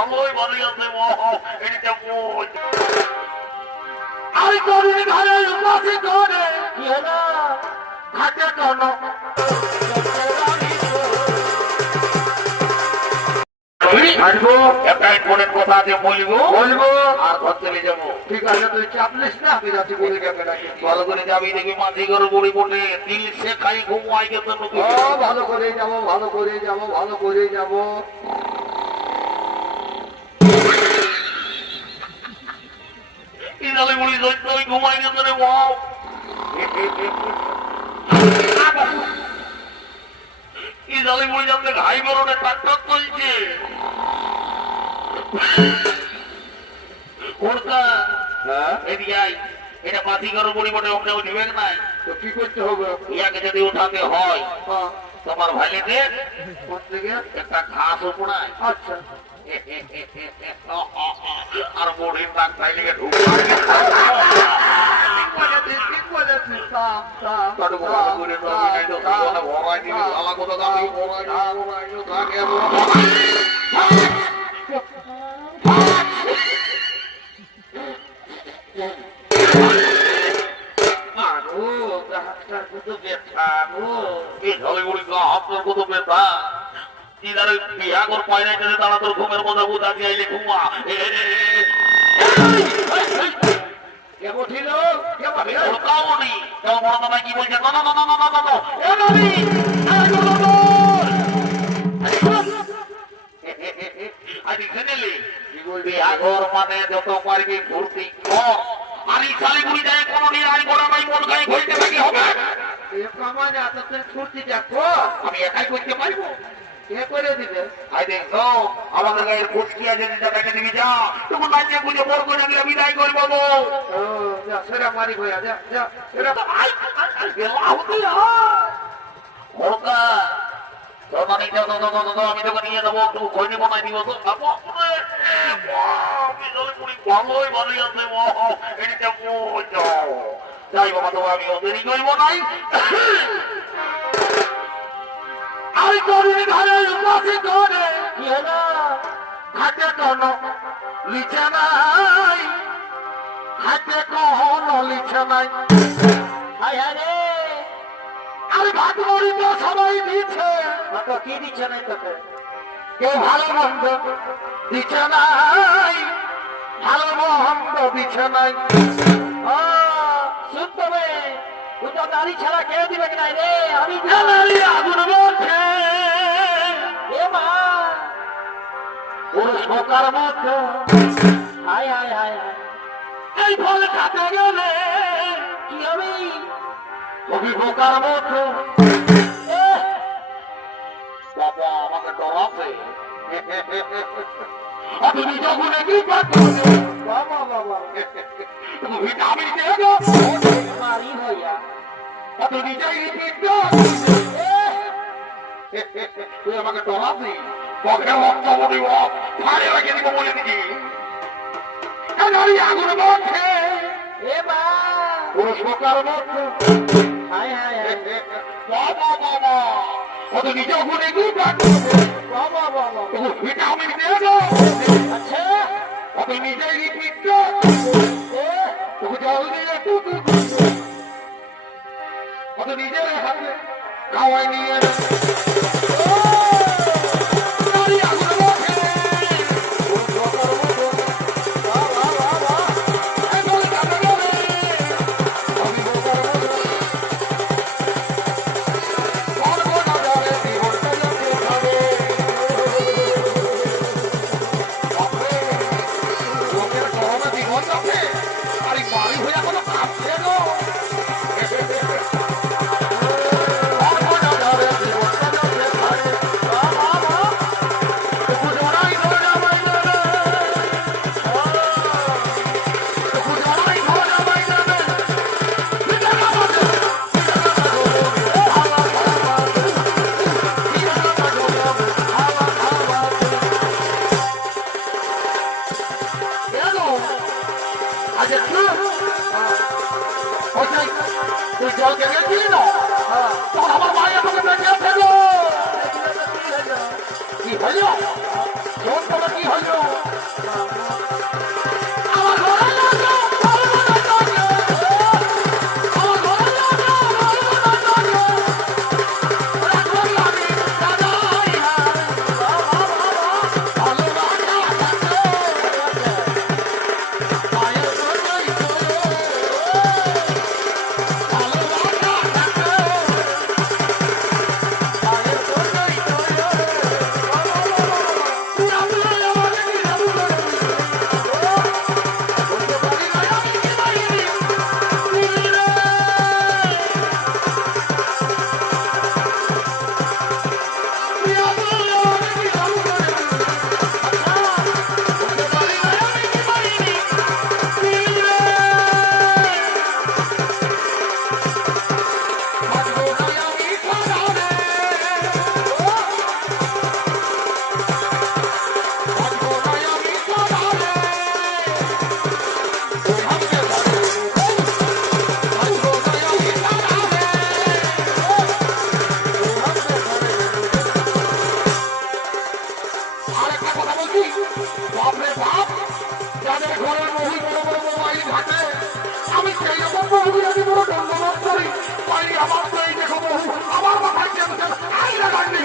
ভালোই ভালো আছে এটা আমি করি ঘরে উপাসি করে কি হলো ঘাটে কেন আসবো একটা ফোনের কথা আছে বলবো আর ঘর চলে যাবো। ঠিক আছে তুই চাপ নিস না, আমি যাচ্ছি বলে যাবে ভালো করে যাবি দেখবি মাঝি ঘরে বড়ি পড়ে দিল সে খাই ঘুমাই গেছে ভালো করে যাবো ভালো করে যাবো ভালো করে যাবো। ইনালে মুড়ি ধরতে ওই ঘুমাই গেছে রে বাপ। ইনালে মুড়ি যাতে ঘাই বেরোনে ট্রাক্টর চলছে এটা পাতি করো বড়ি বটে ওকে উঠবে নাই তো কি করতে হবে? ইয়াকে যদি উঠাতে হয় তোমার ভাইলেদের একটা ঘাস উপড়ায় আচ্ছা আর বড়ির নাক খাইলে ঘুমের মজা বুঝা দিয়ে ঘুমা কি বলছে মানে যত পারবি ফুর্তি কর আর এই শালিগুলি যায় কোনদিন আই গোড়া নাই মন গায়ে ঘুরতে থাকি হবে আমি একাই করতে পারবো করে দিবে দেখো আমাদের গায়ের ফুটকি আছে টাকা নিবি যা তুমি নাচে বুঝে বড় করে গেলে বিদায় করবো সেরা মারি হয়ে যা আমি তোকে নিয়ে যাবো একটু খৈনি বানাই দিব তো ভালোই ভালোই আছে যাই বাবা তো আমি ওদেরই করবো নাই আমি করি ঘরে উপাসি করে কি হলো ঘাটে কোন লিখে নাই ঘাটে কোন লিখে নাই আমি ভাত করি তো সবাই দিচ্ছে কি দিচ্ছে নাই তোকে কেউ ভালো মন্দ দিচ্ছে নাই ভালো মন্দ দিচ্ছে নাই শুনতে হবে দাড়ি ছাড়া কেউ দিবে কি নাই রে আমি আগুন বলছে সকার মতো হায় হায় হায় এই ফল খাতে গেলে কি হবে কবি বোকার মতো বাবা আমাকে ডরাবে তুমি যখন কি বাবা বাবা তুমি আমি দেবো মারি হইয়া তুমি যাই তুই আমাকে ডরাবি বকে রক্ত বলিব ভারে রেখে দিব বলে দিদি আগুন মধ্যে পুরুষ বোকার মধ্যে বাবা বাবা কত নিজ গুণে বাবা বাবা ভিটামিন দেবো আচ্ছা কত নিজেই পিত্ত তোকে জল দিয়ে কত নিজের হাতে খাওয়াই নিয়ে তুই জল কেটে দিলি না তখন আমার মায়ের তোকে বেঁচে ফেলো কি হলো জল তোমার কি হলো কথা বলছি বাপরে বাপ যাদের ঘরের বহু বড় বড় মোবাইল ঘাটে আমি সেই রকম বহুগুলোকে বড় দণ্ডবোধ করি তাই আমার তো এই দেখো বহু আমার মাথায় টেনশন আইরা গাড়ি